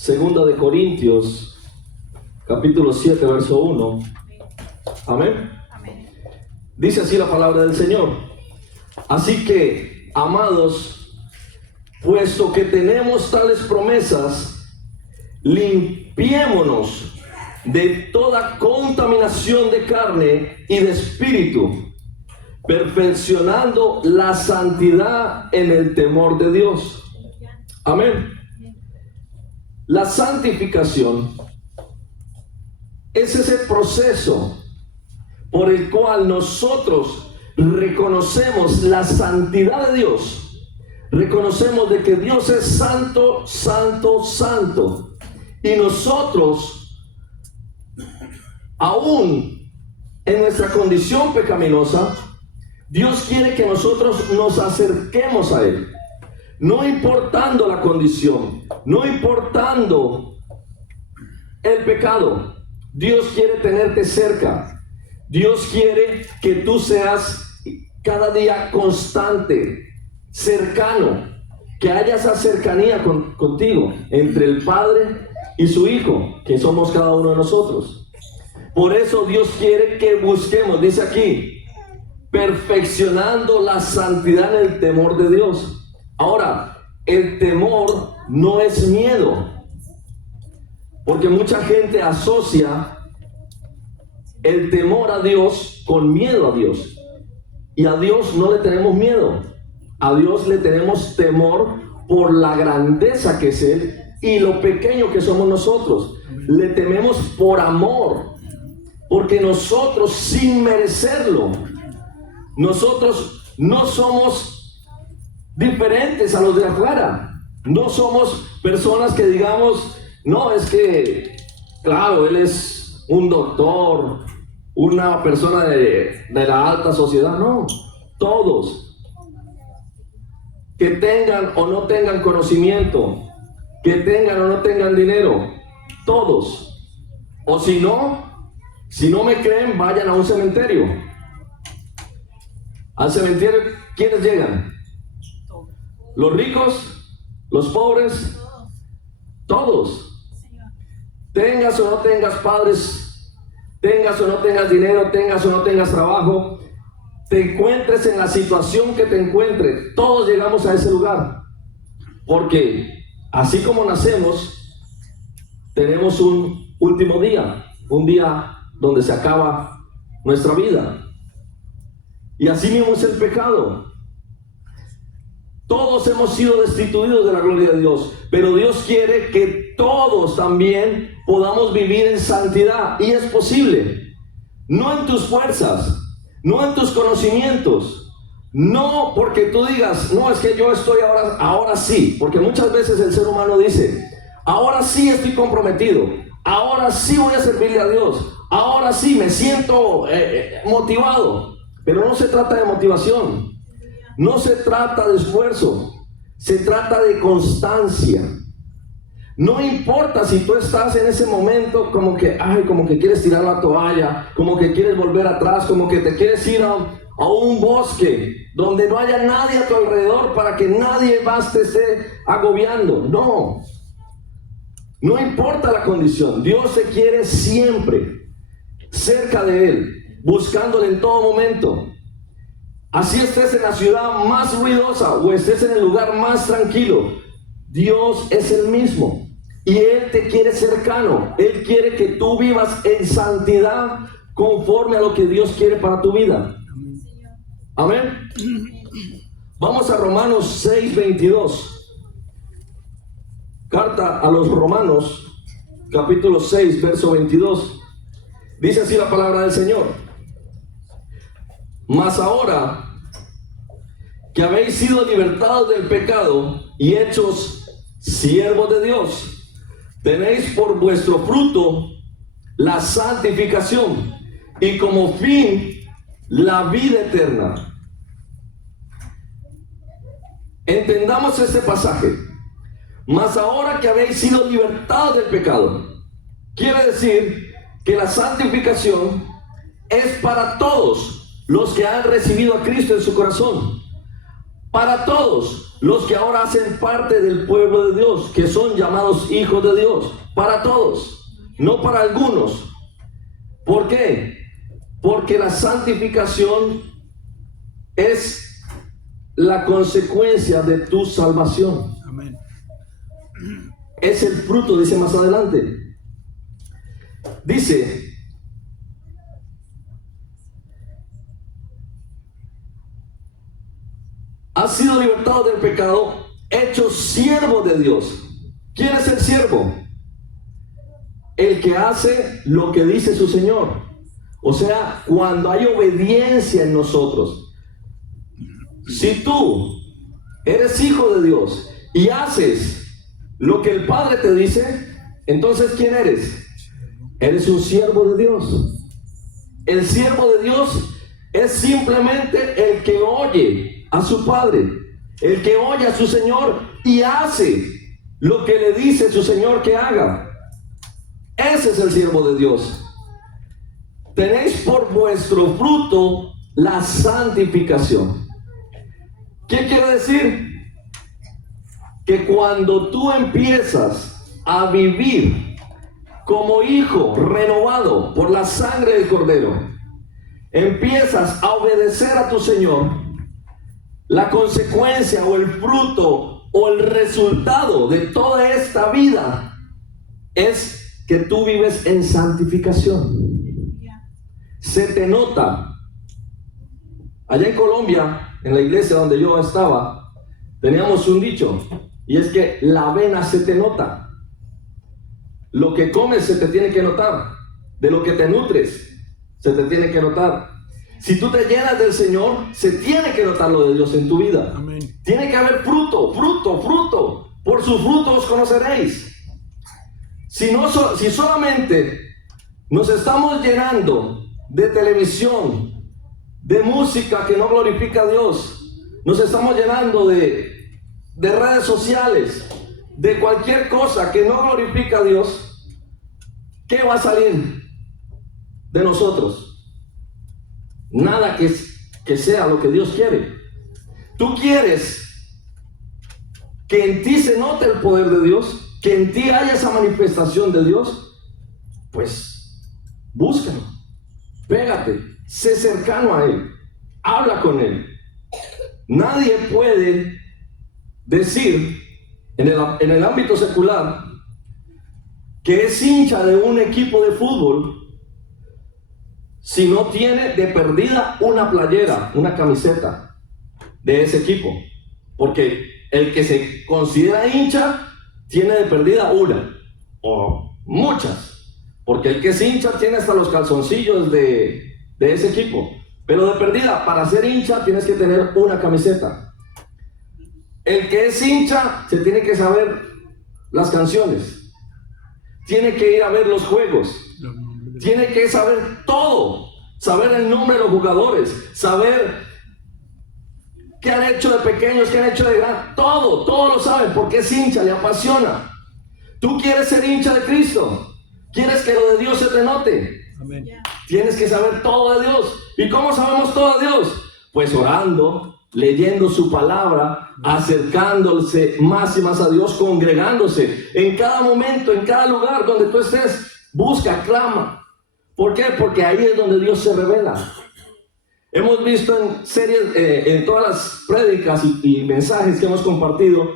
Segunda de Corintios, capítulo 7, verso 1. Amén. Dice así la palabra del Señor. Así que, amados, puesto que tenemos tales promesas, limpiémonos de toda contaminación de carne y de espíritu, perfeccionando la santidad en el temor de Dios. Amén. La santificación es ese proceso por el cual nosotros reconocemos la santidad de Dios. Reconocemos de que Dios es santo, santo, santo. Y nosotros, aún en nuestra condición pecaminosa, Dios quiere que nosotros nos acerquemos a Él. No importando la condición, no importando el pecado, Dios quiere tenerte cerca. Dios quiere que tú seas cada día constante, cercano, que haya esa cercanía contigo entre el Padre y su Hijo, que somos cada uno de nosotros. Por eso Dios quiere que busquemos, dice aquí, perfeccionando la santidad en el temor de Dios. Ahora, el temor no es miedo, porque mucha gente asocia el temor a Dios con miedo a Dios. Y a Dios no le tenemos miedo. A Dios le tenemos temor por la grandeza que es Él y lo pequeño que somos nosotros. Le tememos por amor, porque nosotros, sin merecerlo, nosotros no somos diferentes a los de afuera. No somos personas que digamos, no, es que, claro, él es un doctor, una persona de la alta sociedad. No, todos, que tengan o no tengan conocimiento, que tengan o no tengan dinero, todos. O si no me creen, vayan a un cementerio. Al cementerio, ¿quiénes llegan? Los ricos, los pobres, todos. Tengas o no tengas padres, tengas o no tengas dinero, tengas o no tengas trabajo, te encuentres en la situación que te encuentres, todos llegamos a ese lugar. Porque así como nacemos, tenemos un último día, un día donde se acaba nuestra vida. Y así mismo es el pecado. Todos hemos sido destituidos de la gloria de Dios, pero Dios quiere que todos también podamos vivir en santidad, y es posible. No en tus fuerzas, no en tus conocimientos, no porque tú digas, no, es que yo estoy ahora sí, porque muchas veces el ser humano dice, ahora sí estoy comprometido, ahora sí voy a servirle a Dios, ahora sí me siento motivado. Pero no se trata de motivación. No se trata de esfuerzo, se trata de constancia. No importa si tú estás en ese momento como que quieres tirar la toalla, como que quieres volver atrás, como que te quieres ir a un bosque donde no haya nadie a tu alrededor para que nadie más te esté agobiando. No importa la condición, Dios te quiere siempre cerca de Él, buscándole en todo momento. Así estés en la ciudad más ruidosa o estés en el lugar más tranquilo, Dios es el mismo y Él te quiere cercano. Él quiere que tú vivas en santidad conforme a lo que Dios quiere para tu vida. Amén. Vamos a Romanos 6:22. Carta a los Romanos, capítulo 6, verso 22. Dice así la palabra del Señor. Mas ahora que habéis sido libertados del pecado y hechos siervos de Dios, tenéis por vuestro fruto la santificación y como fin la vida eterna. Entendamos este pasaje. Mas ahora que habéis sido libertados del pecado, quiere decir que la santificación es para todos los que han recibido a Cristo en su corazón. Para todos, los que ahora hacen parte del pueblo de Dios, que son llamados hijos de Dios, para todos, no para algunos. ¿Por qué? Porque la santificación es la consecuencia de tu salvación. Amén. Es el fruto, dice más adelante. Dice, has sido libertado del pecado, hecho siervo de Dios. ¿Quién es el siervo? El que hace lo que dice su Señor. O sea, cuando hay obediencia en nosotros. Si tú eres hijo de Dios y haces lo que el Padre te dice, entonces ¿quién eres? Eres un siervo de Dios. El siervo de Dios es simplemente el que oye a su Padre, el que oye a su Señor y hace lo que le dice su Señor que haga. Ese es el siervo de Dios. Tenéis por vuestro fruto la santificación. ¿Qué quiere decir? Que cuando tú empiezas a vivir como hijo renovado por la sangre del Cordero, empiezas a obedecer a tu Señor, la consecuencia o el fruto o el resultado de toda esta vida es que tú vives en santificación. Se te nota. Allá en Colombia, en la iglesia donde yo estaba, teníamos un dicho, y es que la avena se te nota. Lo que comes se te tiene que notar. De lo que te nutres se te tiene que notar. Si tú te llenas del Señor, se tiene que notar lo de Dios en tu vida. Amén. Tiene que haber fruto, fruto, fruto. Por sus frutos os conoceréis. Si solamente nos estamos llenando de televisión, de música que no glorifica a Dios, nos estamos llenando de redes sociales, de cualquier cosa que no glorifica a Dios, ¿qué va a salir de nosotros? Nada que sea lo que Dios quiere. Tú quieres que en ti se note el poder de Dios, que en ti haya esa manifestación de Dios, pues búscalo, pégate, sé cercano a Él, habla con Él. Nadie puede decir en el ámbito secular que es hincha de un equipo de fútbol si no tiene de perdida una playera, una camiseta de ese equipo. Porque el que se considera hincha tiene de perdida una o muchas. Porque el que es hincha tiene hasta los calzoncillos de ese equipo. Pero de perdida, para ser hincha tienes que tener una camiseta. El que es hincha se tiene que saber las canciones. Tiene que ir a ver los juegos. Tiene que saber todo, saber el nombre de los jugadores, saber qué han hecho de pequeños, qué han hecho de grandes, todo lo sabe porque es hincha, le apasiona. Tú quieres ser hincha de Cristo, quieres que lo de Dios se te note. Amén. Tienes que saber todo de Dios. ¿Y cómo sabemos todo de Dios? Pues orando, leyendo su palabra, acercándose más y más a Dios, congregándose en cada momento, en cada lugar donde tú estés, busca, clama. ¿Por qué? Porque ahí es donde Dios se revela. Hemos visto en series, en todas las prédicas y mensajes que hemos compartido,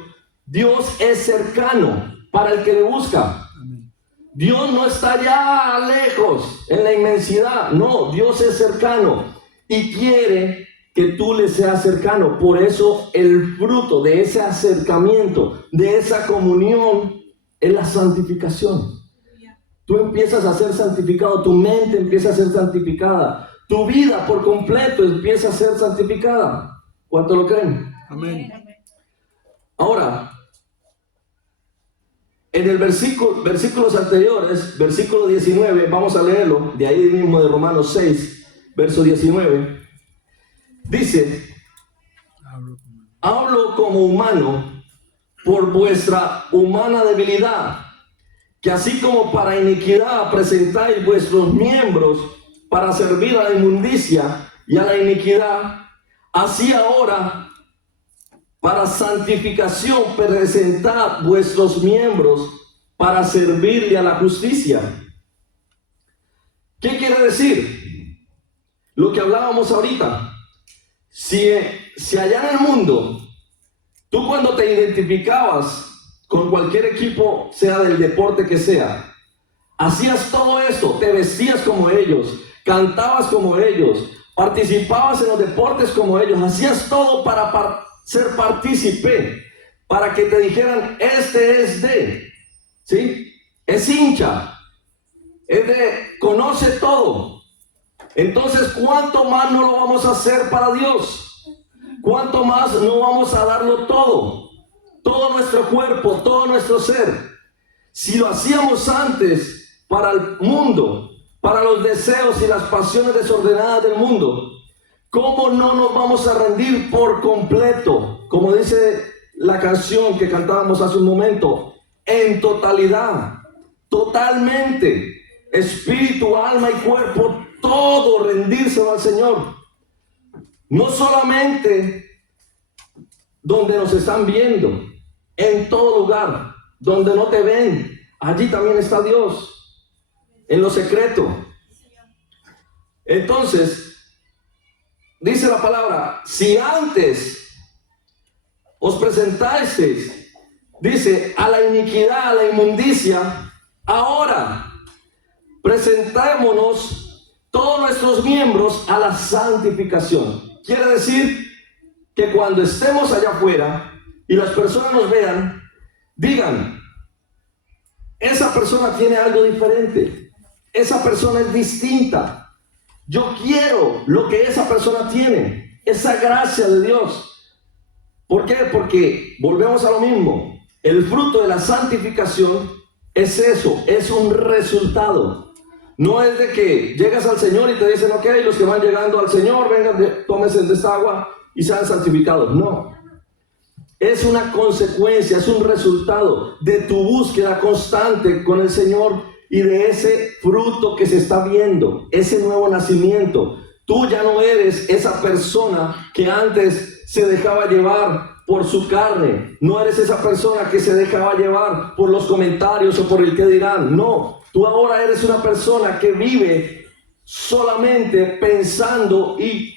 Dios es cercano para el que le busca. Dios no está allá lejos, en la inmensidad. No, Dios es cercano y quiere que tú le seas cercano. Por eso el fruto de ese acercamiento, de esa comunión, es la santificación. Tú empiezas a ser santificado, tu mente empieza a ser santificada, tu vida por completo empieza a ser santificada. ¿Cuánto lo creen? Amén. Ahora, en el versículos anteriores, versículo 19, vamos a leerlo, de ahí mismo de Romanos 6, verso 19, dice: hablo como humano por vuestra humana debilidad, que así como para iniquidad presentáis vuestros miembros para servir a la inmundicia y a la iniquidad, así ahora para santificación presentad vuestros miembros para servirle a la justicia. ¿Qué quiere decir? Lo que hablábamos ahorita. Si allá en el mundo, tú cuando te identificabas con cualquier equipo, sea del deporte que sea, hacías todo esto, te vestías como ellos, cantabas como ellos, participabas en los deportes como ellos, hacías todo para ser partícipe, para que te dijeran, este es de, ¿sí? Es hincha, es de, conoce todo. Entonces, ¿cuánto más no lo vamos a hacer para Dios? ¿Cuánto más no vamos a darlo todo? Todo nuestro cuerpo, todo nuestro ser. Si lo hacíamos antes para el mundo, para los deseos y las pasiones desordenadas del mundo, ¿cómo no nos vamos a rendir por completo? Como dice la canción que cantábamos hace un momento, en totalidad, totalmente, espíritu, alma y cuerpo, todo rendírselo al Señor. No solamente donde nos están viendo, en todo lugar, donde no te ven, allí también está Dios, en lo secreto. Entonces, dice la palabra, si antes os presentasteis, dice, a la iniquidad, a la inmundicia, ahora presentémonos todos nuestros miembros a la santificación. Quiere decir que cuando estemos allá afuera y las personas nos vean, digan, esa persona tiene algo diferente, esa persona es distinta, yo quiero lo que esa persona tiene, esa gracia de Dios. ¿Por qué? Porque volvemos a lo mismo, el fruto de la santificación es eso, es un resultado. No es de que llegas al Señor y te dicen, ok, los que van llegando al Señor, vengan, tómense de esta agua y sean santificados. No. Es una consecuencia, es un resultado de tu búsqueda constante con el Señor y de ese fruto que se está viendo, ese nuevo nacimiento. Tú ya no eres esa persona que antes se dejaba llevar por su carne. No eres esa persona que se dejaba llevar por los comentarios o por el que dirán. No, tú ahora eres una persona que vive solamente pensando y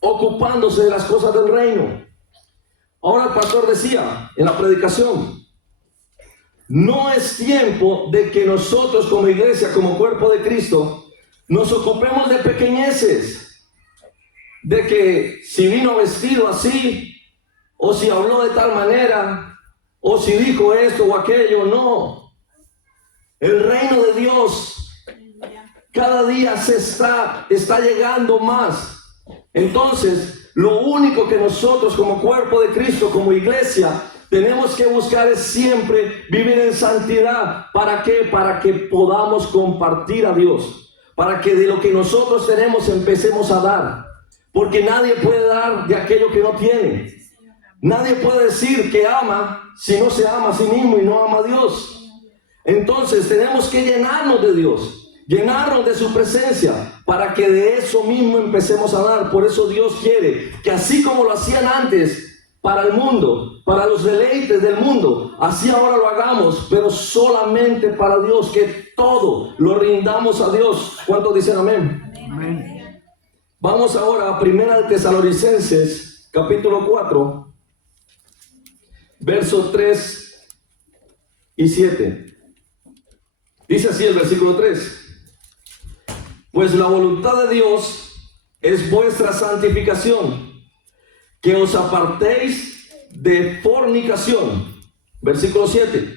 ocupándose de las cosas del reino. Ahora el pastor decía en la predicación, no es tiempo de que nosotros como iglesia, como cuerpo de Cristo, nos ocupemos de pequeñeces, de que si vino vestido así, o si habló de tal manera, o si dijo esto o aquello. No, el reino de Dios cada día se está llegando más. Entonces, lo único que nosotros como cuerpo de Cristo, como iglesia, tenemos que buscar es siempre vivir en santidad. ¿Para qué? Para que podamos compartir a Dios. Para que de lo que nosotros tenemos empecemos a dar. Porque nadie puede dar de aquello que no tiene. Nadie puede decir que ama si no se ama a sí mismo y no ama a Dios. Entonces tenemos que llenarnos de Dios, llenarnos de su presencia, para que de eso mismo empecemos a dar. Por eso Dios quiere que así como lo hacían antes para el mundo, para los deleites del mundo, así ahora lo hagamos, pero solamente para Dios, que todo lo rindamos a Dios. ¿Cuántos dicen amén? Amén. Vamos ahora a 1 Tesalonicenses, capítulo 4, versos 3 y 7. Dice así el versículo 3. Pues la voluntad de Dios es vuestra santificación, que os apartéis de fornicación. Versículo 7.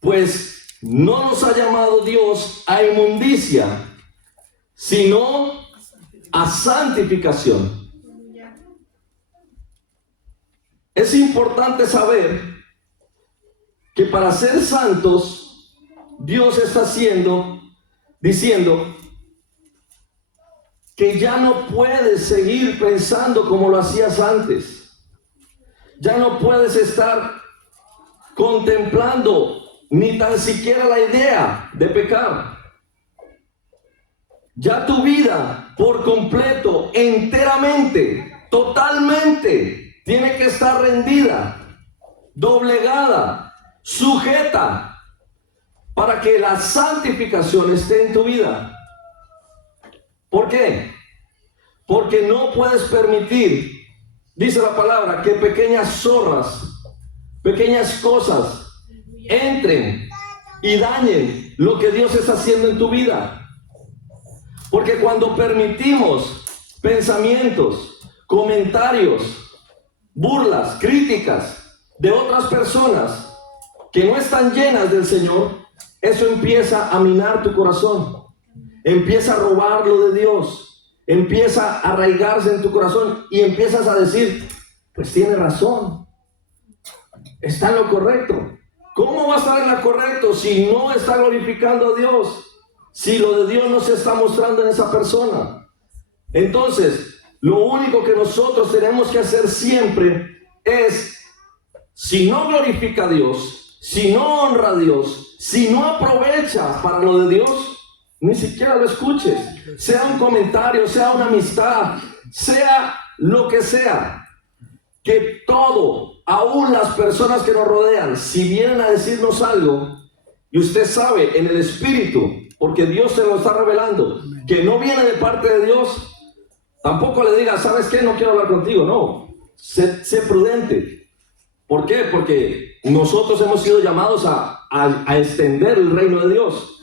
Pues no nos ha llamado Dios a inmundicia, sino a santificación. Es importante saber que para ser santos, Dios está diciendo que ya no puedes seguir pensando como lo hacías antes. Ya no puedes estar contemplando ni tan siquiera la idea de pecar. Ya tu vida por completo, enteramente, totalmente tiene que estar rendida, doblegada, sujeta, para que la santificación esté en tu vida. ¿Por qué? Porque no puedes permitir, dice la palabra, que pequeñas zorras, pequeñas cosas entren y dañen lo que Dios está haciendo en tu vida. Porque cuando permitimos pensamientos, comentarios, burlas, críticas de otras personas que no están llenas del Señor, eso empieza a minar tu corazón, empieza a robar lo de Dios, empieza a arraigarse en tu corazón y empiezas a decir, pues tiene razón, está en lo correcto. ¿Cómo va a estar en lo correcto si no está glorificando a Dios? Si lo de Dios no se está mostrando en esa persona. Entonces, lo único que nosotros tenemos que hacer siempre es, si no glorifica a Dios, si no honra a Dios, si no aprovecha para lo de Dios, ni siquiera lo escuches. Sea un comentario, sea una amistad, sea lo que sea. Que todo, aún las personas que nos rodean, si vienen a decirnos algo, y usted sabe en el espíritu, porque Dios se lo está revelando, que no viene de parte de Dios, tampoco le diga, ¿sabes qué? No quiero hablar contigo. No, sé prudente. ¿Por qué? Porque nosotros hemos sido llamados a extender el reino de Dios.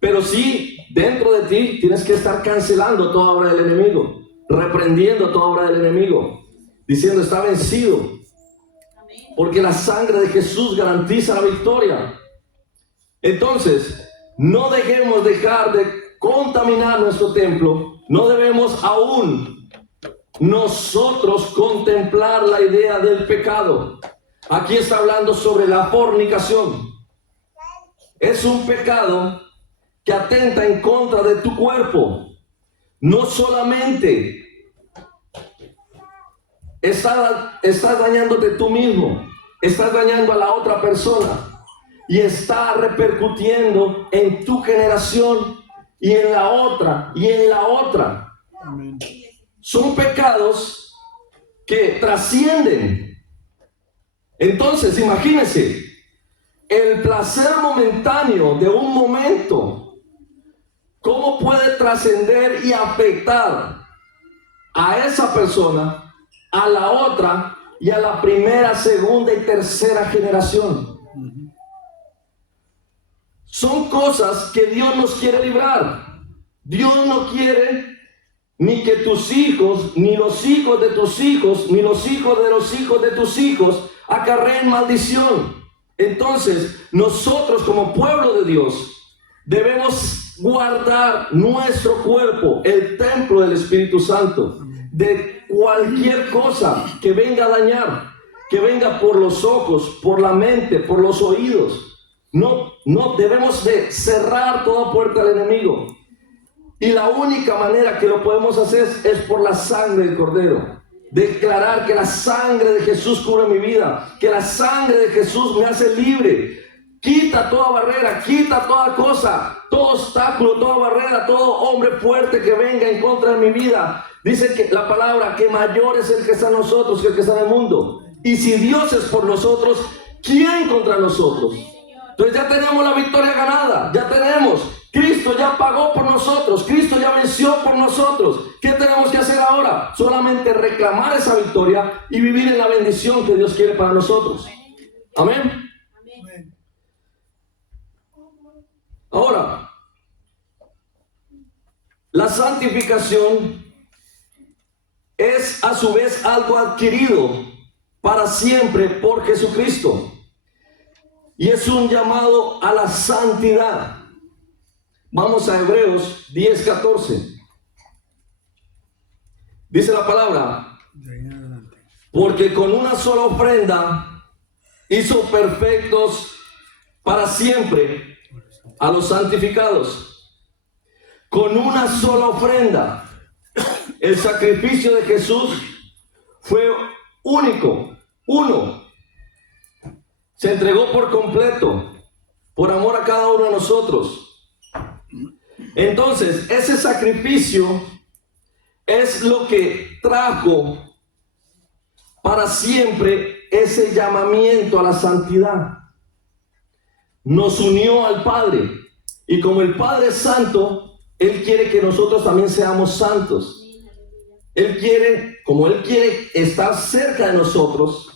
Pero sí, dentro de ti tienes que estar cancelando toda obra del enemigo, reprendiendo toda obra del enemigo, diciendo, está vencido. Porque la sangre de Jesús garantiza la victoria. Entonces, no dejemos dejar de contaminar nuestro templo. No debemos aún nosotros contemplar la idea del pecado. Aquí está hablando sobre la fornicación. Es un pecado que atenta en contra de tu cuerpo. No solamente estás dañándote tú mismo, estás dañando a la otra persona y está repercutiendo en tu generación y en la otra y en la otra. Amén. Son pecados que trascienden. Entonces, imagínense, el placer momentáneo de un momento, ¿cómo puede trascender y afectar a esa persona, a la otra y a la primera, segunda y tercera generación? Son cosas que Dios nos quiere librar. Dios no quiere ni que tus hijos, ni los hijos de tus hijos, ni los hijos de los hijos de tus hijos acarreen maldición. Entonces, nosotros como pueblo de Dios debemos guardar nuestro cuerpo, el templo del Espíritu Santo, de cualquier cosa que venga a dañar, que venga por los ojos, por la mente, por los oídos. No debemos de cerrar toda puerta al enemigo. Y la única manera que lo podemos hacer es por la sangre del Cordero. Declarar que la sangre de Jesús cubre mi vida, que la sangre de Jesús me hace libre. Quita toda barrera, quita toda cosa, todo obstáculo, toda barrera, todo hombre fuerte que venga en contra de mi vida. Dice que la palabra, que mayor es el que está en nosotros que el que está en el mundo. Y si Dios es por nosotros, ¿quién contra nosotros? Entonces ya tenemos la victoria ganada, ya tenemos. Cristo ya pagó por nosotros, Cristo ya venció por nosotros. ¿Qué tenemos que hacer ahora? Solamente reclamar esa victoria y vivir en la bendición que Dios quiere para nosotros. Amén. Ahora, la santificación es a su vez algo adquirido para siempre por Jesucristo. Y es un llamado a la santidad. Vamos a Hebreos 10:14. Dice la palabra: porque con una sola ofrenda hizo perfectos para siempre a los santificados. Con una sola ofrenda. El sacrificio de Jesús fue único, uno. Se entregó por completo, por amor a cada uno de nosotros. Entonces, ese sacrificio es lo que trajo para siempre ese llamamiento a la santidad. Nos unió al Padre. Y como el Padre es santo, Él quiere que nosotros también seamos santos. Él quiere, como Él quiere estar cerca de nosotros.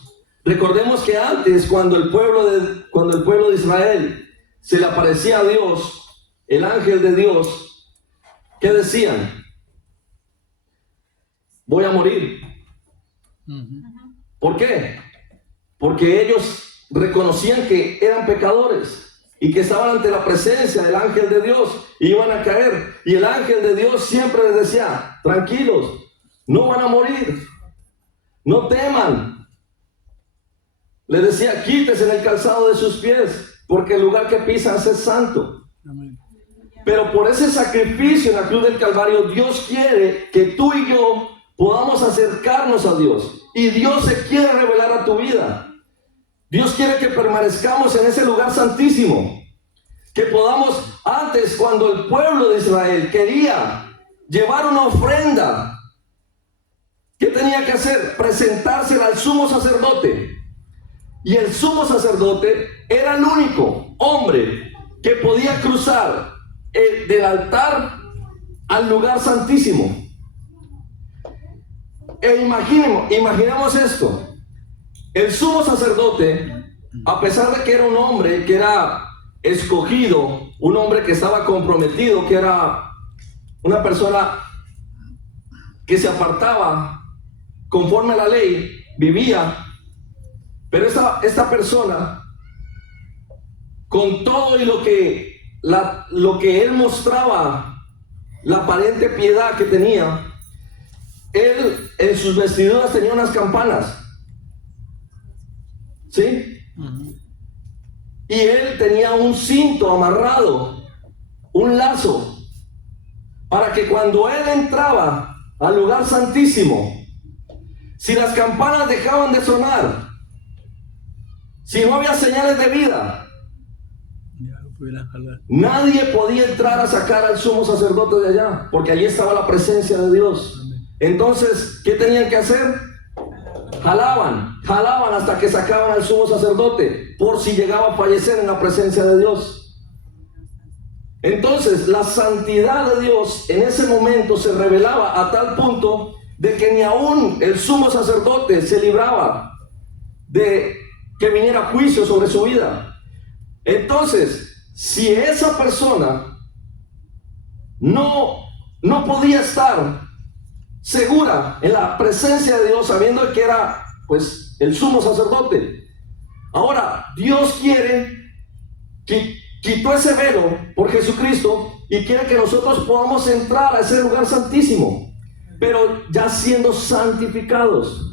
Recordemos que antes, cuando el pueblo de Israel se le aparecía a Dios, el ángel de Dios, ¿qué decían? Voy a morir. ¿Por qué? Porque ellos reconocían que eran pecadores y que estaban ante la presencia del ángel de Dios y iban a caer. Y el ángel de Dios siempre les decía, tranquilos, no van a morir, no teman. Les decía, quítese en el calzado de sus pies, porque el lugar que pisan es santo. Amén. Pero por ese sacrificio en la cruz del Calvario, Dios quiere que tú y yo podamos acercarnos a Dios. Y Dios se quiere revelar a tu vida. Dios quiere que permanezcamos en ese lugar santísimo. Que podamos, antes cuando el pueblo de Israel quería llevar una ofrenda, ¿qué tenía que hacer? Presentársela al sumo sacerdote. Y el sumo sacerdote era el único hombre que podía cruzar del altar al lugar santísimo. E imaginemos esto. El sumo sacerdote, a pesar de que era un hombre que era escogido, un hombre que estaba comprometido, que era una persona que se apartaba conforme a la ley, vivía, pero esta persona, con todo y lo que él mostraba, la aparente piedad que tenía, él en sus vestiduras tenía unas campanas, ¿sí? Y él tenía un cinto amarrado, un lazo, para que cuando él entraba al lugar santísimo, si las campanas dejaban de sonar, si no había señales de vida, nadie podía entrar a sacar al sumo sacerdote de allá, porque allí estaba la presencia de Dios. Entonces, ¿qué tenían que hacer? Jalaban hasta que sacaban al sumo sacerdote, por si llegaba a fallecer en la presencia de Dios. Entonces, la santidad de Dios en ese momento se revelaba a tal punto de que ni aún el sumo sacerdote se libraba de que viniera juicio sobre su vida. Entonces, si esa persona no podía estar segura en la presencia de Dios, sabiendo que era pues el sumo sacerdote, ahora Dios quiere que quitó ese velo por Jesucristo y quiere que nosotros podamos entrar a ese lugar santísimo, pero ya siendo santificados.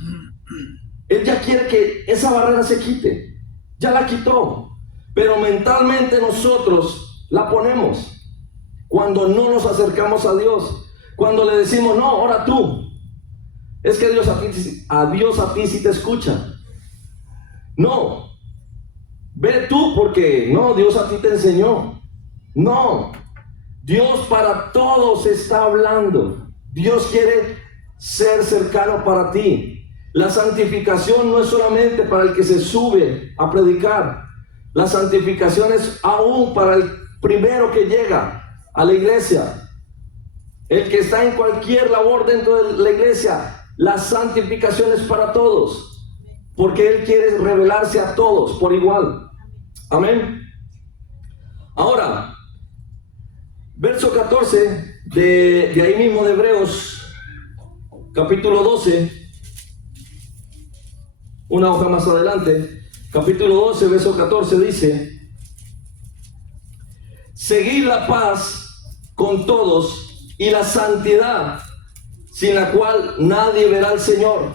Él ya quiere que esa barrera se quite, ya la quitó, pero mentalmente nosotros la ponemos cuando no nos acercamos a Dios, cuando le decimos, no, ahora tú. Es que Dios a ti sí te escucha. No, ve tú porque no, Dios a ti te enseñó. No, Dios para todos está hablando. Dios quiere ser cercano para ti. La santificación no es solamente para el que se sube a predicar. La santificación es aún para el primero que llega a la iglesia, el que está en cualquier labor dentro de la iglesia. La santificación es para todos, porque Él quiere revelarse a todos por igual. Amén. Ahora, verso 14 de ahí mismo de Hebreos, capítulo 12, una hoja más adelante, capítulo 12, verso 14 dice: seguid la paz con todos y la santidad, sin la cual nadie verá al Señor.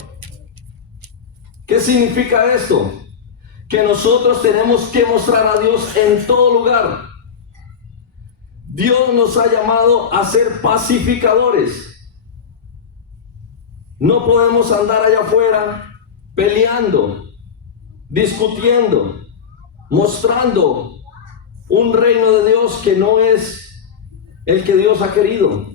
¿Qué significa esto? Que nosotros tenemos que mostrar a Dios en todo lugar. Dios nos ha llamado a ser pacificadores. No podemos andar allá afuera peleando, discutiendo, mostrando un reino de Dios que no es el que Dios ha querido.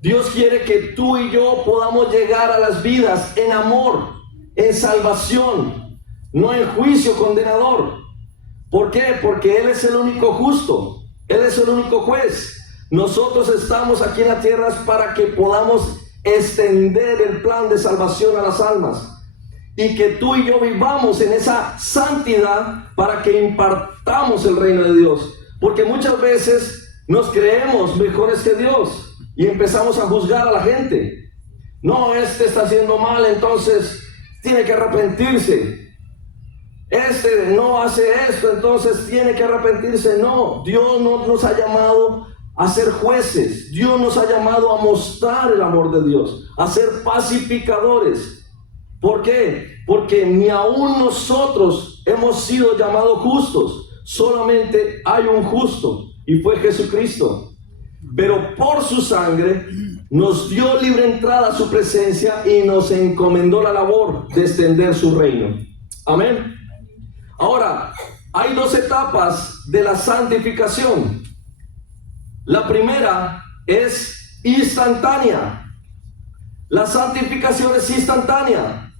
Dios quiere que tú y yo podamos llegar a las vidas en amor, en salvación, no en juicio condenador. ¿Por qué? Porque Él es el único justo, Él es el único juez. Nosotros estamos aquí en la tierra para que podamos extender el plan de salvación a las almas y que tú y yo vivamos en esa santidad para que impartamos el reino de Dios, porque muchas veces nos creemos mejores que Dios y empezamos a juzgar a la gente. No, este está haciendo mal, entonces tiene que arrepentirse. Este no hace esto, entonces tiene que arrepentirse. No, Dios no nos ha llamado a ser jueces. Dios nos ha llamado a mostrar el amor de Dios, a ser pacificadores. ¿Por qué? Porque ni aún nosotros hemos sido llamados justos. Solamente hay un justo y fue Jesucristo. Pero por su sangre nos dio libre entrada a su presencia y nos encomendó la labor de extender su reino. Amén. Ahora, hay dos etapas de la santificación. La primera es instantánea. La santificación es instantánea,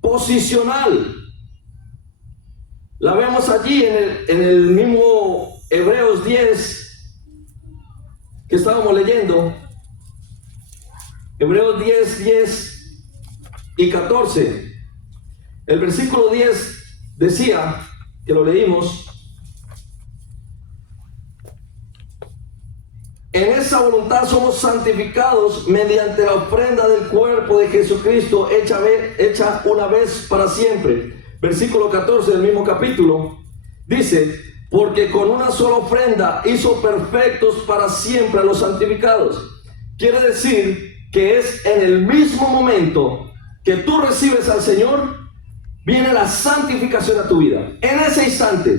posicional. La vemos allí en el mismo Hebreos 10 que estábamos leyendo. Hebreos 10 y 14. El versículo 10 decía, que lo leímos: en esa voluntad somos santificados mediante la ofrenda del cuerpo de Jesucristo, hecha una vez para siempre. Versículo 14 del mismo capítulo dice: porque con una sola ofrenda hizo perfectos para siempre a los santificados. Quiere decir que es en el mismo momento que tú recibes al Señor, viene la santificación a tu vida. En ese instante.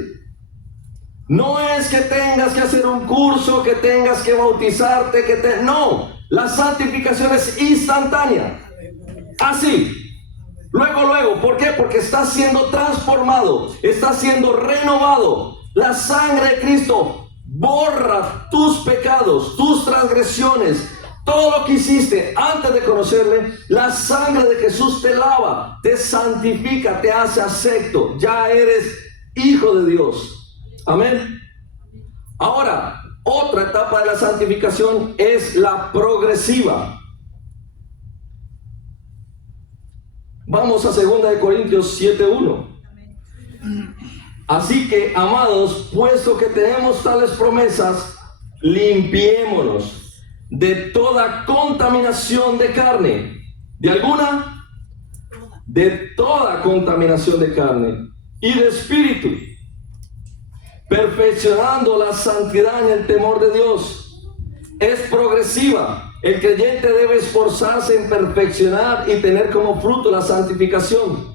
No es que tengas que hacer un curso, que tengas que bautizarte, no, la santificación es instantánea. Así. Luego, ¿por qué? Porque estás siendo transformado, estás siendo renovado. La sangre de Cristo borra tus pecados, tus transgresiones, todo lo que hiciste antes de conocerle. La sangre de Jesús te lava, te santifica, te hace acepto. Ya eres hijo de Dios. Amén. Ahora, otra etapa de la santificación es la progresiva. Vamos a 2 Corintios 7:1. Así que, amados, puesto que tenemos tales promesas, limpiémonos de toda contaminación de carne. ¿De alguna? De toda contaminación de carne y de espíritu, perfeccionando la santidad en el temor de Dios. Es progresiva. El creyente debe esforzarse en perfeccionar y tener como fruto la santificación.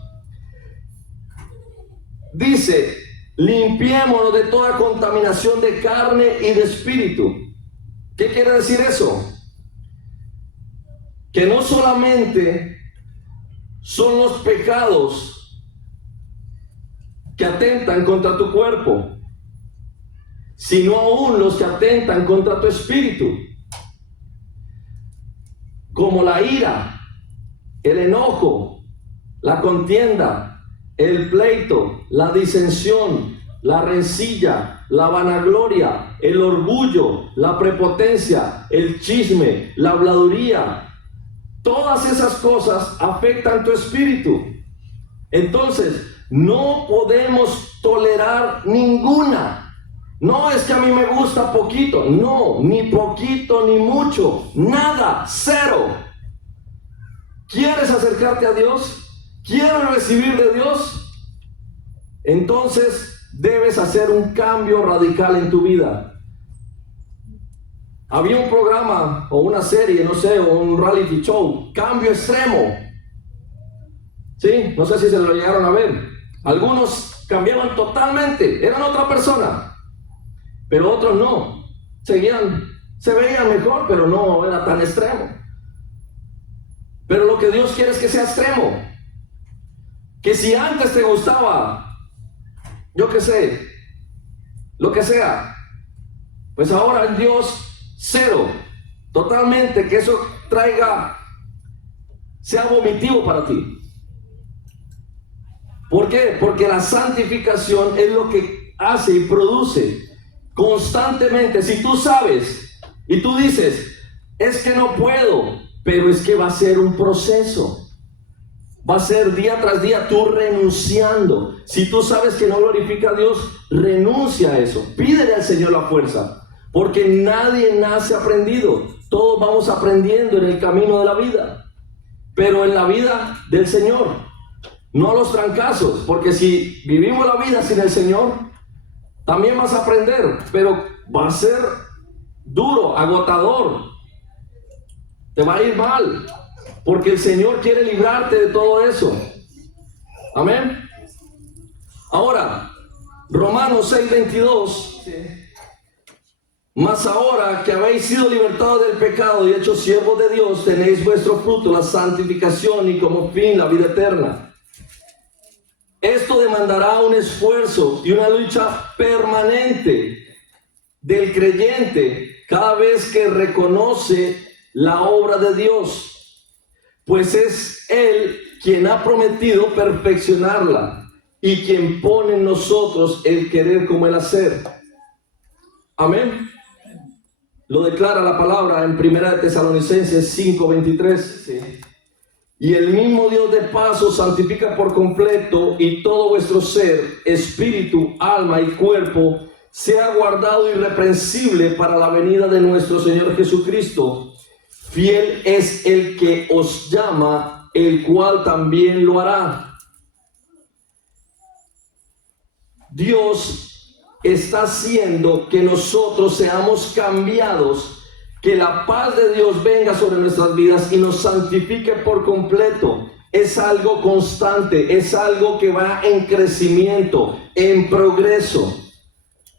Dice: limpiémonos de toda contaminación de carne y de espíritu. ¿Qué quiere decir eso? Que no solamente son los pecados que atentan contra tu cuerpo, sino aún los que atentan contra tu espíritu, como la ira, el enojo, la contienda, el pleito, la disensión, la rencilla, la vanagloria, el orgullo, la prepotencia, el chisme, la habladuría. Todas esas cosas afectan tu espíritu. Entonces, no podemos tolerar ninguna. No es que a mí me gusta poquito, no, ni poquito ni mucho, nada, cero. ¿Quieres acercarte a Dios? ¿Quieres recibir de Dios? Entonces debes hacer un cambio radical en tu vida. Había un programa o una serie, no sé, o un reality show, Cambio Extremo. ¿Sí? No sé si se lo llegaron a ver. Algunos cambiaban totalmente, eran otra persona. Pero otros no, se veían mejor, pero no era tan extremo. Pero lo que Dios quiere es que sea extremo. Que si antes te gustaba, yo qué sé, lo que sea, pues ahora en Dios cero, totalmente, que eso sea vomitivo para ti. ¿Por qué? Porque la santificación es lo que hace y produce constantemente. Si tú sabes y tú dices, es que no puedo, pero es que va a ser un proceso. Va a ser día tras día tú renunciando. Si tú sabes que no glorifica a Dios, renuncia a eso. Pídele al Señor la fuerza. Porque nadie nace aprendido. Todos vamos aprendiendo en el camino de la vida. Pero en la vida del Señor. No a los trancazos. Porque si vivimos la vida sin el Señor, también vas a aprender. Pero va a ser duro, agotador. Te va a ir mal. Porque el Señor quiere librarte de todo eso. Amén. Ahora, Romanos 6:22. Mas ahora que habéis sido libertados del pecado y hechos siervos de Dios, tenéis vuestro fruto, la santificación, y como fin la vida eterna. Esto demandará un esfuerzo y una lucha permanente del creyente cada vez que reconoce la obra de Dios. Pues es Él quien ha prometido perfeccionarla y quien pone en nosotros el querer como el hacer. Amén. Lo declara la palabra en 1 Tesalonicenses 5:23. Sí. Y el mismo Dios de paz os santifica por completo, y todo vuestro ser, espíritu, alma y cuerpo sea guardado irreprensible para la venida de nuestro Señor Jesucristo. Fiel es el que os llama, el cual también lo hará. Dios está haciendo que nosotros seamos cambiados, que la paz de Dios venga sobre nuestras vidas y nos santifique por completo. Es algo constante, es algo que va en crecimiento, en progreso.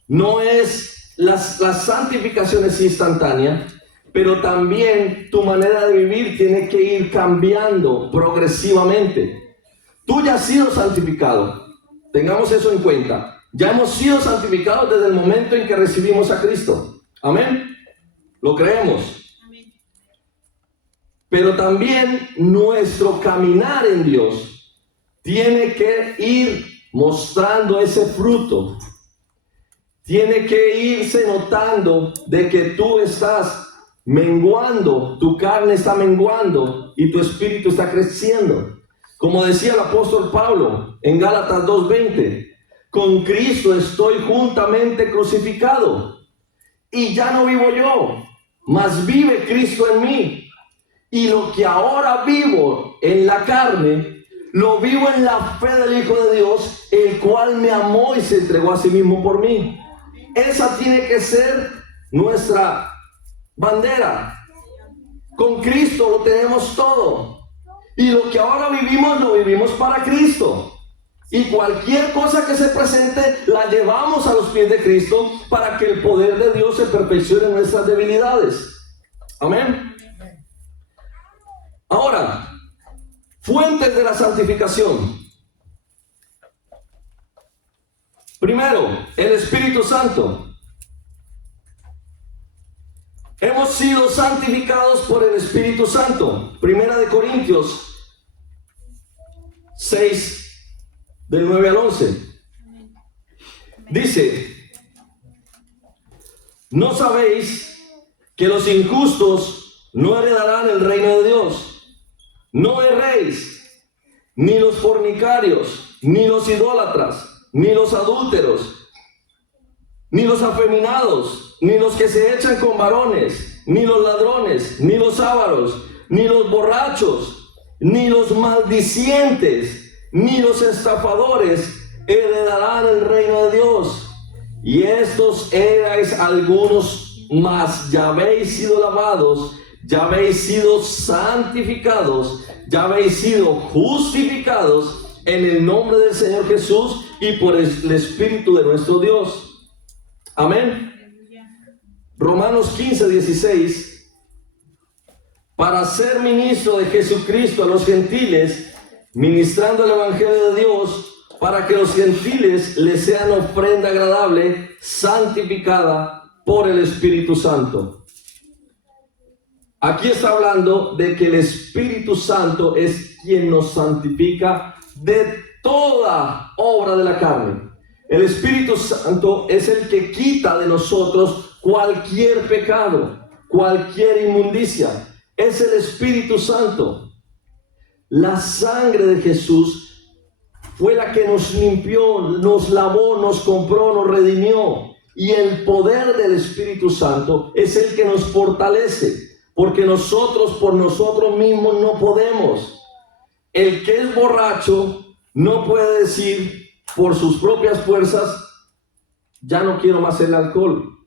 No es, la santificación es instantánea, pero también tu manera de vivir tiene que ir cambiando progresivamente. Tú ya has sido santificado. Tengamos eso en cuenta. Ya hemos sido santificados desde el momento en que recibimos a Cristo. Amén. Lo creemos. Amén. Pero también nuestro caminar en Dios tiene que ir mostrando ese fruto. Tiene que irse notando de que tú estás menguando, tu carne está menguando y tu espíritu está creciendo. Como decía el apóstol Pablo en Gálatas 2:20, con Cristo estoy juntamente crucificado, y ya no vivo yo, mas vive Cristo en mí. Y lo que ahora vivo en la carne, lo vivo en la fe del Hijo de Dios, el cual me amó y se entregó a sí mismo por mí. Esa tiene que ser nuestra bandera. Con Cristo lo tenemos todo. Y lo que ahora vivimos, lo vivimos para Cristo. Y cualquier cosa que se presente, la llevamos a los pies de Cristo para que el poder de Dios se perfeccione en nuestras debilidades. Amén. Ahora, fuentes de la santificación. Primero, el Espíritu Santo. Hemos sido santificados por el Espíritu Santo. 1 Corintios 6, del 9 al 11. Dice: ¿no sabéis que los injustos no heredarán el reino de Dios? No erréis, ni los fornicarios, ni los idólatras, ni los adúlteros, ni los afeminados, ni los que se echan con varones, ni los ladrones, ni los ávaros, ni los borrachos, ni los maldicientes, ni los estafadores heredarán el reino de Dios. Y estos erais algunos, mas ya habéis sido lavados, ya habéis sido santificados, ya habéis sido justificados en el nombre del Señor Jesús y por el Espíritu de nuestro Dios. Amén. Romanos 15:16. Para ser ministro de Jesucristo a los gentiles, ministrando el evangelio de Dios, para que los gentiles les sean ofrenda agradable, santificada por el Espíritu Santo. Aquí está hablando de que el Espíritu Santo es quien nos santifica de toda obra de la carne. El Espíritu Santo es el que quita de nosotros cualquier pecado, cualquier inmundicia. Es el Espíritu Santo. La sangre de Jesús fue la que nos limpió, nos lavó, nos compró, nos redimió. Y el poder del Espíritu Santo es el que nos fortalece, porque nosotros por nosotros mismos no podemos. El que es borracho no puede decir por sus propias fuerzas, ya no quiero más el alcohol.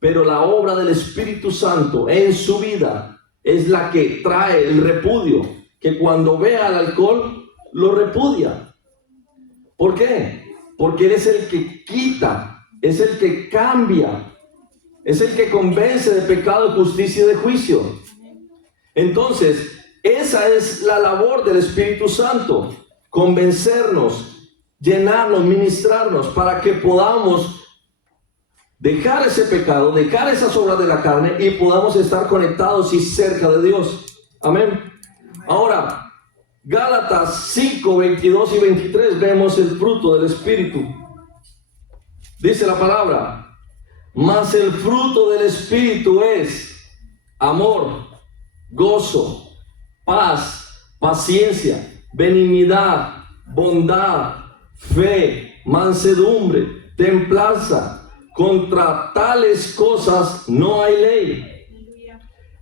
Pero la obra del Espíritu Santo en su vida es la que trae el repudio, que cuando ve al alcohol lo repudia. ¿Por qué? Porque Él es el que quita, es el que cambia, es el que convence de pecado, de justicia y de juicio. Entonces, esa es la labor del Espíritu Santo, convencernos, llenarnos, ministrarnos, para que podamos dejar ese pecado, dejar esas obras de la carne y podamos estar conectados y cerca de Dios. Amén. Ahora, Gálatas 5, 22 y 23, vemos el fruto del Espíritu. Dice la palabra: mas el fruto del Espíritu es amor, gozo, paz, paciencia, benignidad, bondad, fe, mansedumbre, templanza. Contra tales cosas no hay ley.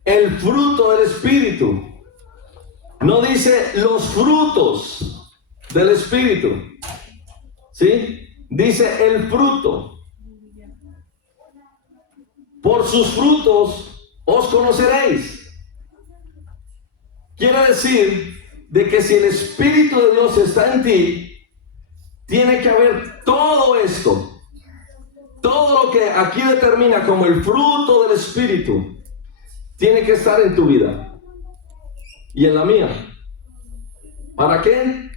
El fruto del Espíritu. No dice los frutos del Espíritu. ¿Sí? Dice el fruto. Por sus frutos os conoceréis. Quiere decir de que si el Espíritu de Dios está en ti, tiene que haber todo esto. Todo lo que aquí determina como el fruto del Espíritu tiene que estar en tu vida y en la mía. ¿Para qué?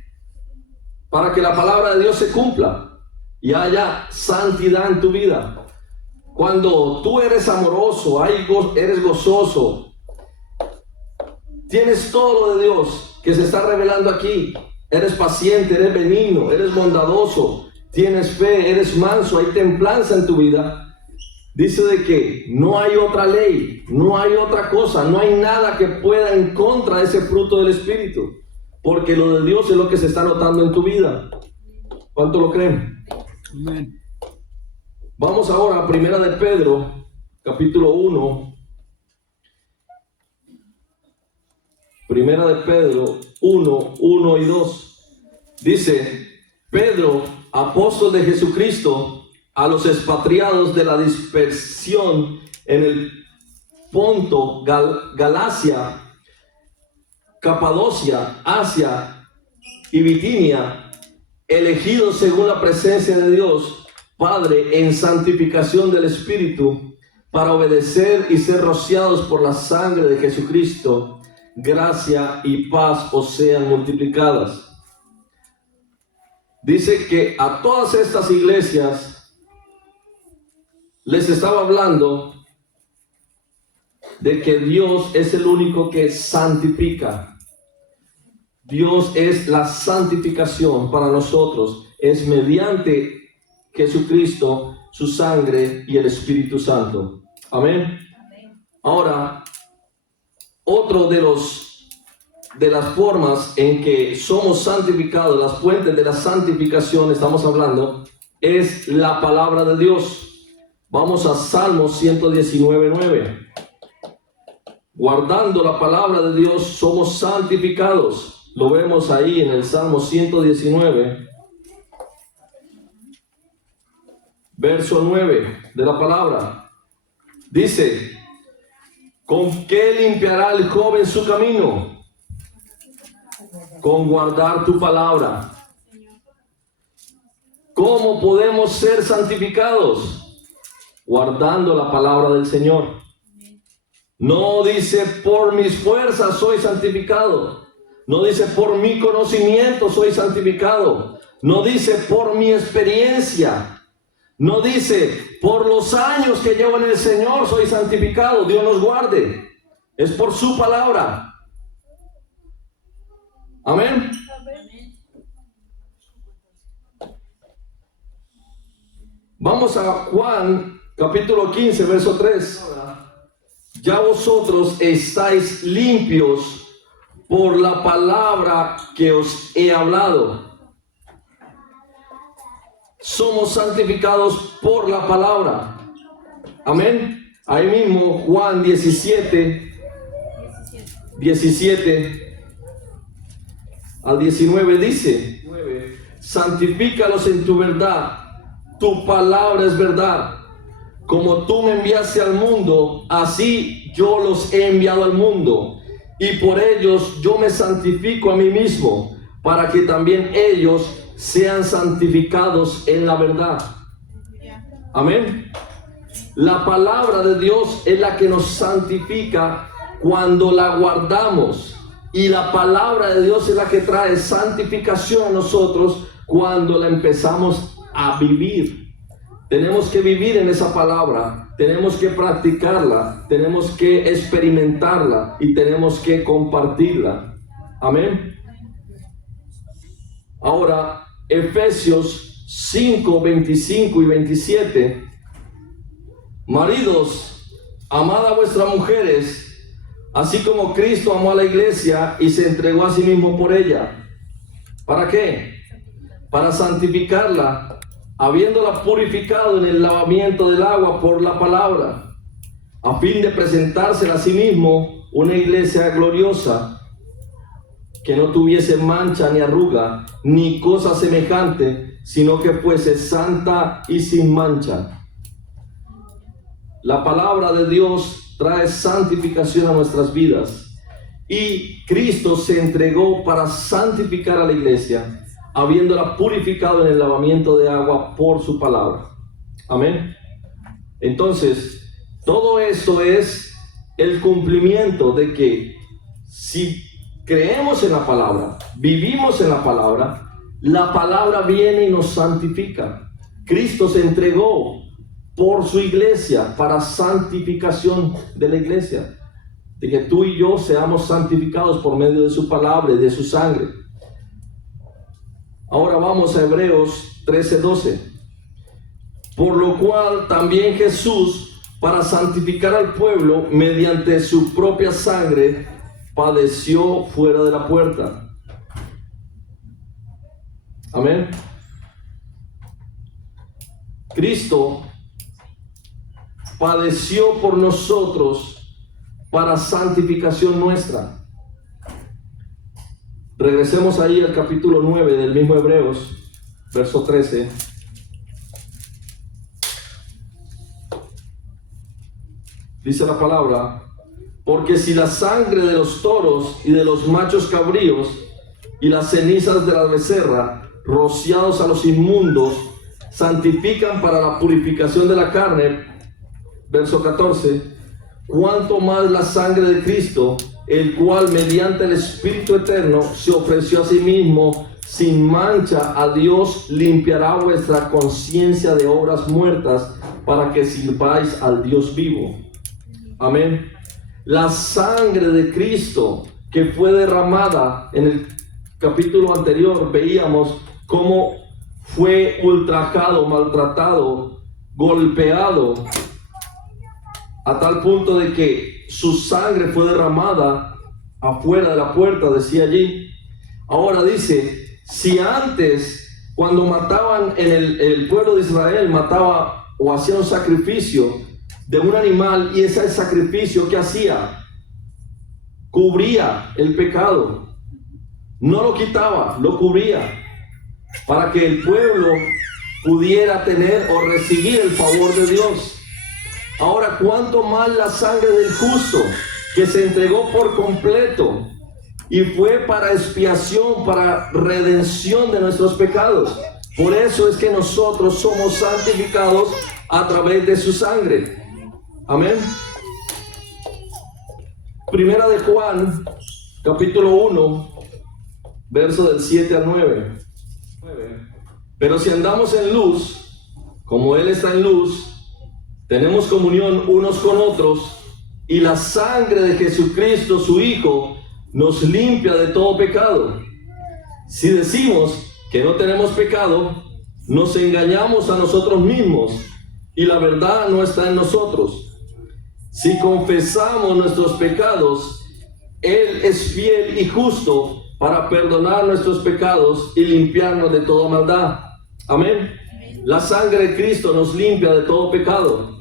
Para que la palabra de Dios se cumpla y haya santidad en tu vida. Cuando tú eres amoroso, eres gozoso, tienes todo lo de Dios que se está revelando aquí. Eres paciente, eres benigno, eres bondadoso, tienes fe, eres manso, hay templanza en tu vida. Dice de que no hay otra ley, no hay otra cosa, no hay nada que pueda en contra de ese fruto del Espíritu, porque lo de Dios es lo que se está notando en tu vida. ¿Cuánto lo creen? Amén. Vamos ahora a Primera de Pedro, capítulo 1. Primera de Pedro 1, 1 y 2. Dice: Pedro, apóstol de Jesucristo, a los expatriados de la dispersión en el Ponto, Galacia, Capadocia, Asia y Bitinia, elegidos según la presencia de Dios Padre en santificación del Espíritu, para obedecer y ser rociados por la sangre de Jesucristo, gracia y paz os sean multiplicadas. Dice que a todas estas iglesias les estaba hablando de que Dios es el único que santifica. Dios es la santificación para nosotros. Es mediante Jesucristo, su sangre y el Espíritu Santo. Amén. Ahora, otro de las formas en que somos santificados, las fuentes de la santificación, estamos hablando, es la palabra de Dios. Vamos a Salmos 119:9. Guardando la palabra de Dios somos santificados. Lo vemos ahí en el Salmo 119, verso 9 de la palabra. Dice: ¿con qué limpiará el joven su camino? Con guardar tu palabra. ¿Cómo podemos ser santificados? Guardando la palabra del Señor. No dice por mis fuerzas soy santificado. No dice por mi conocimiento soy santificado. No dice por mi experiencia. No dice por los años que llevo en el Señor soy santificado. Dios nos guarde. Es por su palabra. Amén. Vamos a Juan capítulo 15, verso 3. Ya vosotros estáis limpios por la palabra que os he hablado. Somos santificados por la palabra. Amén. Ahí mismo Juan 17 al 19 dice: santifícalos en tu verdad, tu palabra es verdad. Como tú me enviaste al mundo, así yo los he enviado al mundo, y por ellos yo me santifico a mí mismo, para que también ellos sean santificados en la verdad. Amén. La palabra de Dios es la que nos santifica cuando la guardamos, y la palabra de Dios es la que trae santificación a nosotros cuando la empezamos a vivir. Tenemos que vivir en esa palabra, tenemos que practicarla, tenemos que experimentarla y tenemos que compartirla. Amén. Ahora, Efesios 5, 25 y 27. Maridos, amad a vuestras mujeres, así como Cristo amó a la iglesia y se entregó a sí mismo por ella. ¿Para qué? Para santificarla, habiéndola purificado en el lavamiento del agua por la palabra, a fin de presentársela a sí mismo una iglesia gloriosa, que no tuviese mancha ni arruga, ni cosa semejante, sino que fuese santa y sin mancha. La palabra de Dios trae santificación a nuestras vidas, y Cristo se entregó para santificar a la iglesia, habiéndola purificado en el lavamiento de agua por su palabra. Amén. Entonces, todo esto es el cumplimiento de que si creemos en la palabra, vivimos en la palabra viene y nos santifica. Cristo se entregó por su iglesia para santificación de la iglesia, de que tú y yo seamos santificados por medio de su palabra y de su sangre. Ahora vamos a Hebreos 13:12. Por lo cual también Jesús, para santificar al pueblo mediante su propia sangre, padeció fuera de la puerta. Amén. Cristo padeció por nosotros para santificación nuestra. Regresemos ahí al capítulo 9 del mismo Hebreos, verso 13. Dice la palabra: porque si la sangre de los toros y de los machos cabríos y las cenizas de la becerra, rociados a los inmundos, santifican para la purificación de la carne, verso 14, cuánto más la sangre de Cristo, el cual mediante el Espíritu Eterno se ofreció a sí mismo sin mancha a Dios, limpiará vuestra conciencia de obras muertas para que sirváis al Dios vivo. Amén. La sangre de Cristo que fue derramada en el capítulo anterior, veíamos cómo fue ultrajado, maltratado, golpeado, a tal punto de que su sangre fue derramada afuera de la puerta, decía allí. Ahora dice, si antes, cuando mataban en el pueblo de Israel, mataba o hacía un sacrificio de un animal, y ese sacrificio, ¿qué hacía? Cubría el pecado, no lo quitaba, lo cubría, para que el pueblo pudiera tener o recibir el favor de Dios. Ahora, ¿cuánto más la sangre del justo, que se entregó por completo y fue para expiación, para redención de nuestros pecados? Por eso es que nosotros somos santificados a través de su sangre. Amén. Primera de Juan, capítulo 1, verso del 7 al 9. Pero si andamos en luz, como Él está en luz, tenemos comunión unos con otros, y la sangre de Jesucristo, su Hijo, nos limpia de todo pecado. Si decimos que no tenemos pecado, nos engañamos a nosotros mismos y la verdad no está en nosotros. Si confesamos nuestros pecados, Él es fiel y justo para perdonar nuestros pecados y limpiarnos de toda maldad. Amén. La sangre de Cristo nos limpia de todo pecado.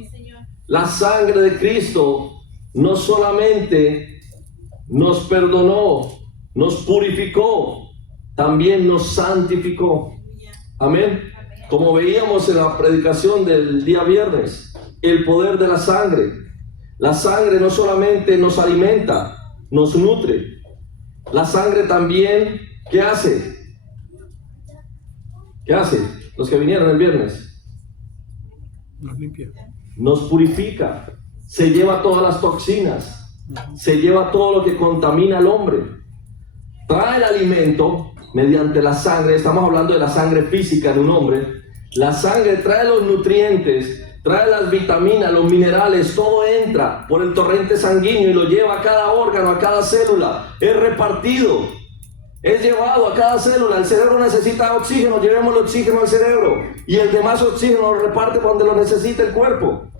La sangre de Cristo no solamente nos perdonó, nos purificó, también nos santificó. Amén. Como veíamos en la predicación del día viernes, el poder de la sangre. La sangre no solamente nos alimenta, nos nutre. La sangre también, ¿qué hace? ¿Qué hace? Los que vinieron el viernes. Nos limpia. Nos purifica. Se lleva todas las toxinas. Se lleva todo lo que contamina al hombre. Trae el alimento mediante la sangre. Estamos hablando de la sangre física de un hombre. La sangre trae los nutrientes, trae las vitaminas, los minerales, todo entra por el torrente sanguíneo y lo lleva a cada órgano, a cada célula. Es repartido, es llevado a cada célula. El cerebro necesita oxígeno, llevemos el oxígeno al cerebro y el demás oxígeno lo reparte cuando lo necesita el cuerpo.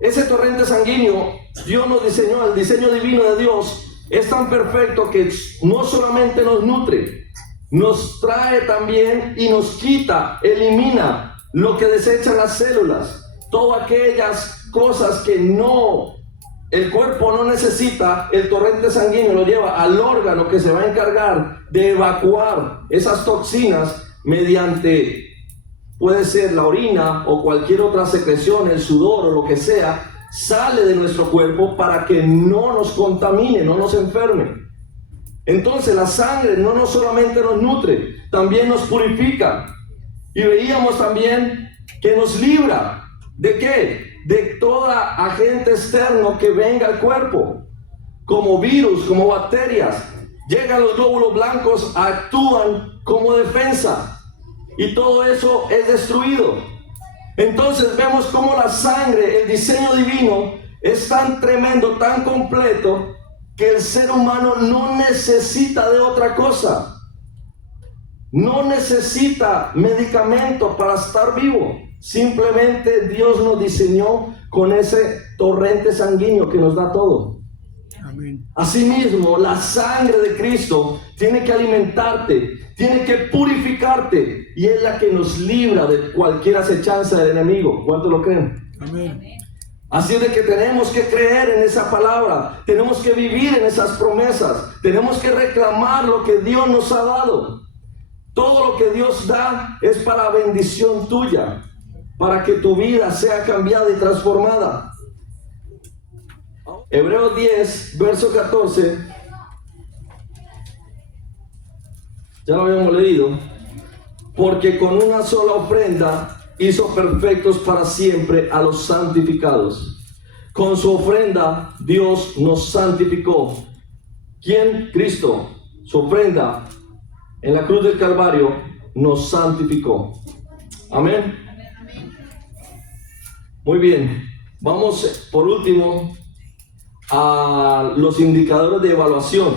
Ese torrente sanguíneo, Dios nos diseñó, el diseño divino de Dios es tan perfecto que no solamente nos nutre, nos trae también y nos quita, elimina lo que desechan las células, todas aquellas cosas que el cuerpo no necesita. El torrente sanguíneo lo lleva al órgano que se va a encargar de evacuar esas toxinas mediante, puede ser la orina o cualquier otra secreción, el sudor o lo que sea, sale de nuestro cuerpo para que no nos contamine, no nos enferme. Entonces la sangre no solamente nos nutre, también nos purifica. Y veíamos también que nos libra. ¿De qué? De todo agente externo que venga al cuerpo, como virus, como bacterias. Llegan los glóbulos blancos, actúan como defensa y todo eso es destruido. Entonces vemos cómo la sangre, el diseño divino, es tan tremendo, tan completo, que el ser humano no necesita de otra cosa. No necesita medicamentos para estar vivo. Simplemente Dios nos diseñó con ese torrente sanguíneo que nos da todo. Amén. Asimismo, la sangre de Cristo tiene que alimentarte, tiene que purificarte, y es la que nos libra de cualquier acechanza del enemigo. ¿Cuánto lo creen? Amén. Así es de que tenemos que creer en esa palabra, tenemos que vivir en esas promesas, tenemos que reclamar lo que Dios nos ha dado. Todo lo que Dios da es para bendición tuya, para que tu vida sea cambiada y transformada. Hebreos 10, verso 14. Ya lo habíamos leído. Porque con una sola ofrenda hizo perfectos para siempre a los santificados. Con su ofrenda Dios nos santificó. ¿Quién? Cristo. Su ofrenda en la cruz del Calvario nos santificó. Amén. Muy bien. Vamos por último a los indicadores de evaluación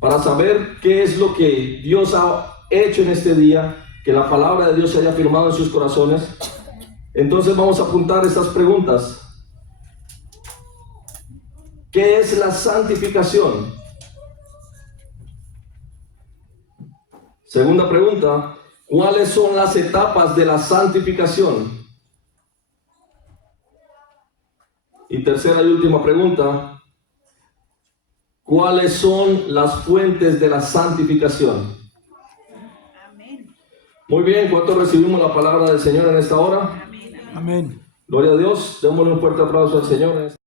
para saber qué es lo que Dios ha hecho en este día, que la palabra de Dios se haya firmado en sus corazones. Entonces vamos a apuntar estas preguntas. ¿Qué es la santificación? Segunda pregunta, ¿cuáles son las etapas de la santificación? Y tercera y última pregunta, ¿cuáles son las fuentes de la santificación? Muy bien, ¿cuántos recibimos la palabra del Señor en esta hora? Amén. Gloria a Dios, démosle un fuerte aplauso al Señor.